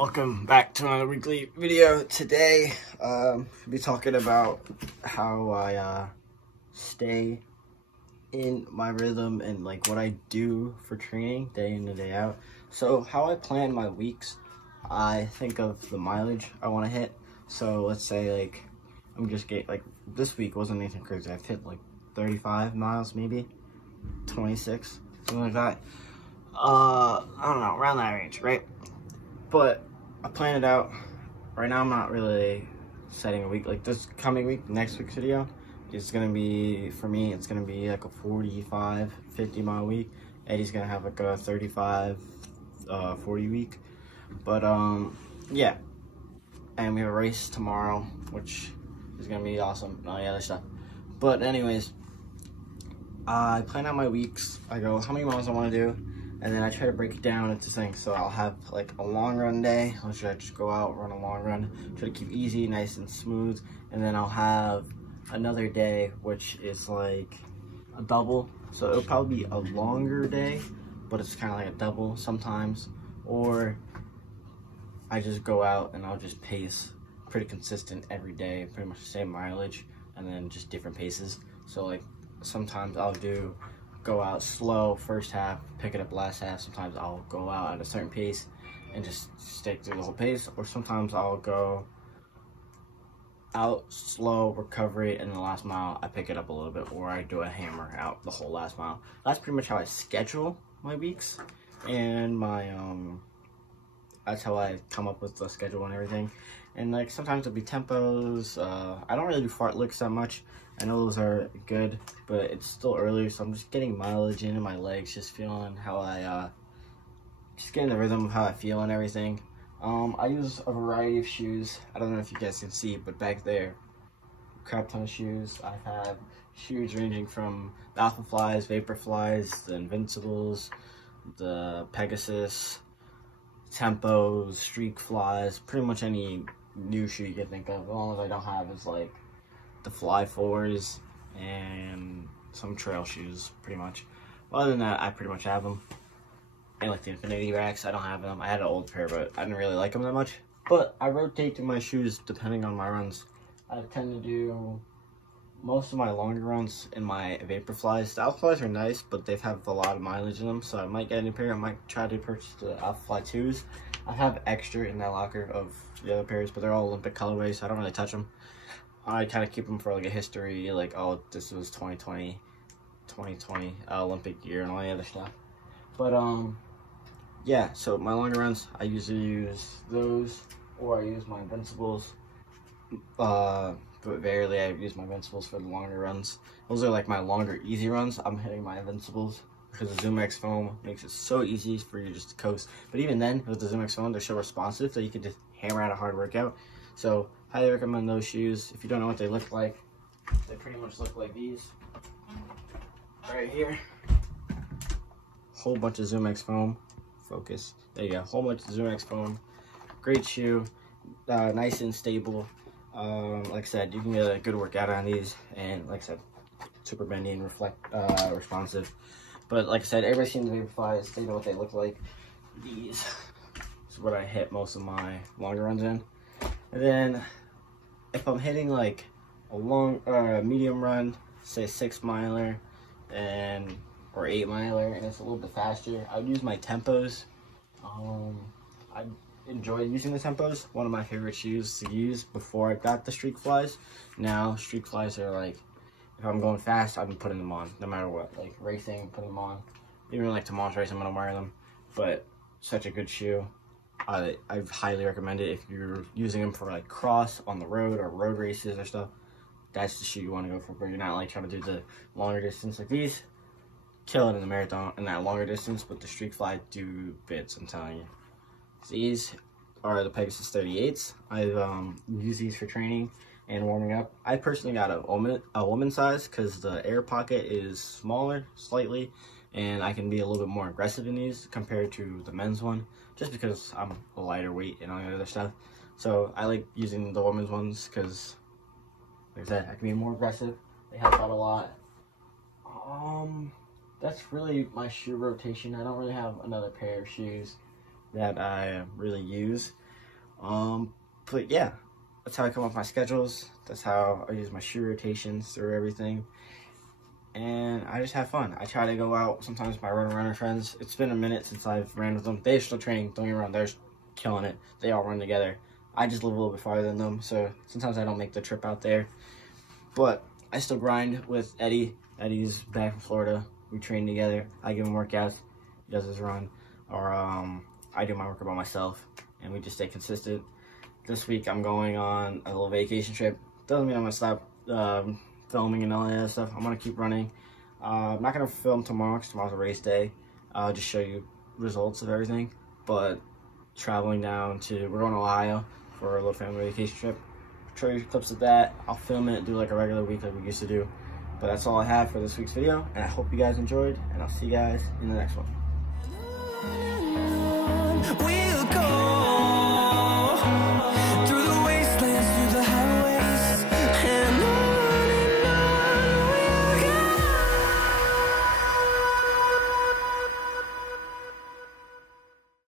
Welcome back to another weekly video. Today, I'll be talking about how I stay in my rhythm and like what I do for training day in and day out. So how I plan my weeks, I think of the mileage I want to hit. So let's say like I'm just getting like this week wasn't anything crazy. I've hit like 35 miles, maybe 26, something like that. I don't know, around that range, right? But I plan it out. Right now I'm not really setting a week. Like this coming week, next week's video, it's gonna be, for me, it's gonna be like a 45, 50 mile week. Eddie's gonna have like a 35, 40 week. But yeah. And we have a race tomorrow, which is gonna be awesome and all the other stuff. But anyways, I plan out my weeks. I go how many miles I wanna do, and then I try to break it down into things. So I'll have like a long run day, which I just go out, run a long run, try to keep easy, nice and smooth. And then I'll have another day, which is like a double. So it'll probably be a longer day, but it's kind of like a double sometimes. Or I just go out and I'll just pace pretty consistent every day, pretty much the same mileage, and then just different paces. So like sometimes I'll go out slow first half, pick it up last half. Sometimes I'll go out at a certain pace and just stick through the whole pace, or sometimes I'll go out slow, recovery, and the last mile I pick it up a little bit, or I do a hammer out the whole last mile. That's pretty much how I schedule my weeks, and my that's how I come up with the schedule and everything. And like sometimes it'll be tempos. I don't really do fartleks that much. I know those are good, but it's still early, so I'm just getting mileage into my legs, just feeling how I, just getting the rhythm of how I feel and everything. I use a variety of shoes. I don't know if you guys can see, but back there, crap ton of shoes. I have shoes ranging from the Alphaflys, Vaporflies, the Invincibles, the Pegasus, Tempos, Streak Flies, pretty much any new shoe you can think of. The only ones I don't have is like the Fly 4s and some trail shoes, pretty much. Other than that, I pretty much have them. And like the Infinity Racks, I don't have them. I had an old pair, but I didn't really like them that much. But I rotate through my shoes depending on my runs. I tend to do most of my longer runs in my Vaporflies. The Alphaflys are nice, but they have a lot of mileage in them, so I might get a new pair. I might try to purchase the Alphafly 2s. I have extra in that locker of the other pairs, but they're all Olympic colorways, so I don't really touch them. I kind of keep them for like a history, like, oh, this was 2020 Olympic year and all the other stuff. But yeah, so my longer runs, I usually use those, or I use my Invincibles. But rarely I use my Invincibles for the longer runs. Those are like my longer, easy runs. I'm hitting my Invincibles because the ZoomX foam makes it so easy for you just to coast. But even then, with the ZoomX foam, they're so responsive that you can just hammer out a hard workout. So highly recommend those shoes. If you don't know what they look like, they pretty much look like these right here. Whole bunch of ZoomX foam. Focus. There you go. Whole bunch of ZoomX foam. Great shoe. Nice and stable. Like I said, you can get a good workout on these, and like I said, super bendy and responsive. But like I said, everybody's seen the Vaporflies. They know what they look like. These is what I hit most of my longer runs in. And then if I'm hitting like a long medium run, say 6 miler or 8 miler, and it's a little bit faster, I would use my Tempos. I enjoy using the Tempos. One of my favorite shoes to use before I got the Streak Flies. Now Streak Flies are like, if I'm going fast, I've been putting them on no matter what. Like racing, putting them on. Even like tomorrow's race, I'm gonna wear them. But such a good shoe. I highly recommend it if you're using them for like cross on the road or road races or stuff. That's the shoe you want to go for, but you're not like trying to do the longer distance like these. Kill it in the marathon in that longer distance, but the Streak Fly do bits, I'm telling you. These are the Pegasus 38s. I've used these for training and warming up. I personally got a woman size because the air pocket is smaller slightly, and I can be a little bit more aggressive in these compared to the men's one, just because I'm a lighter weight and all the other stuff. So I like using the women's ones because, like I said, I can be more aggressive. They help out a lot. That's really my shoe rotation. I don't really have another pair of shoes that I really use. But yeah, that's how I come up with my schedules. That's how I use my shoe rotations through everything. And I just have fun. I try to go out sometimes with my runner friends. It's been a minute since I've ran with them. They're still training, don't get me wrong, they're killing it. They all run together. I just live a little bit farther than them, so sometimes I don't make the trip out there. But I still grind with Eddie. Eddie's back in Florida. We train together. I give him workouts. He does his run. Or I do my workout by myself. And we just stay consistent. This week I'm going on a little vacation trip. Doesn't mean I'm going to stop filming and all that stuff. I'm going to keep running. I'm not going to film tomorrow because tomorrow's a race day. I'll just show you results of everything. But traveling down to, we're going to Ohio for a little family vacation trip. Show you clips of that. I'll film it, do like a regular week like we used to do. But that's all I have for this week's video, and I hope you guys enjoyed, and I'll see you guys in the next one. We'll go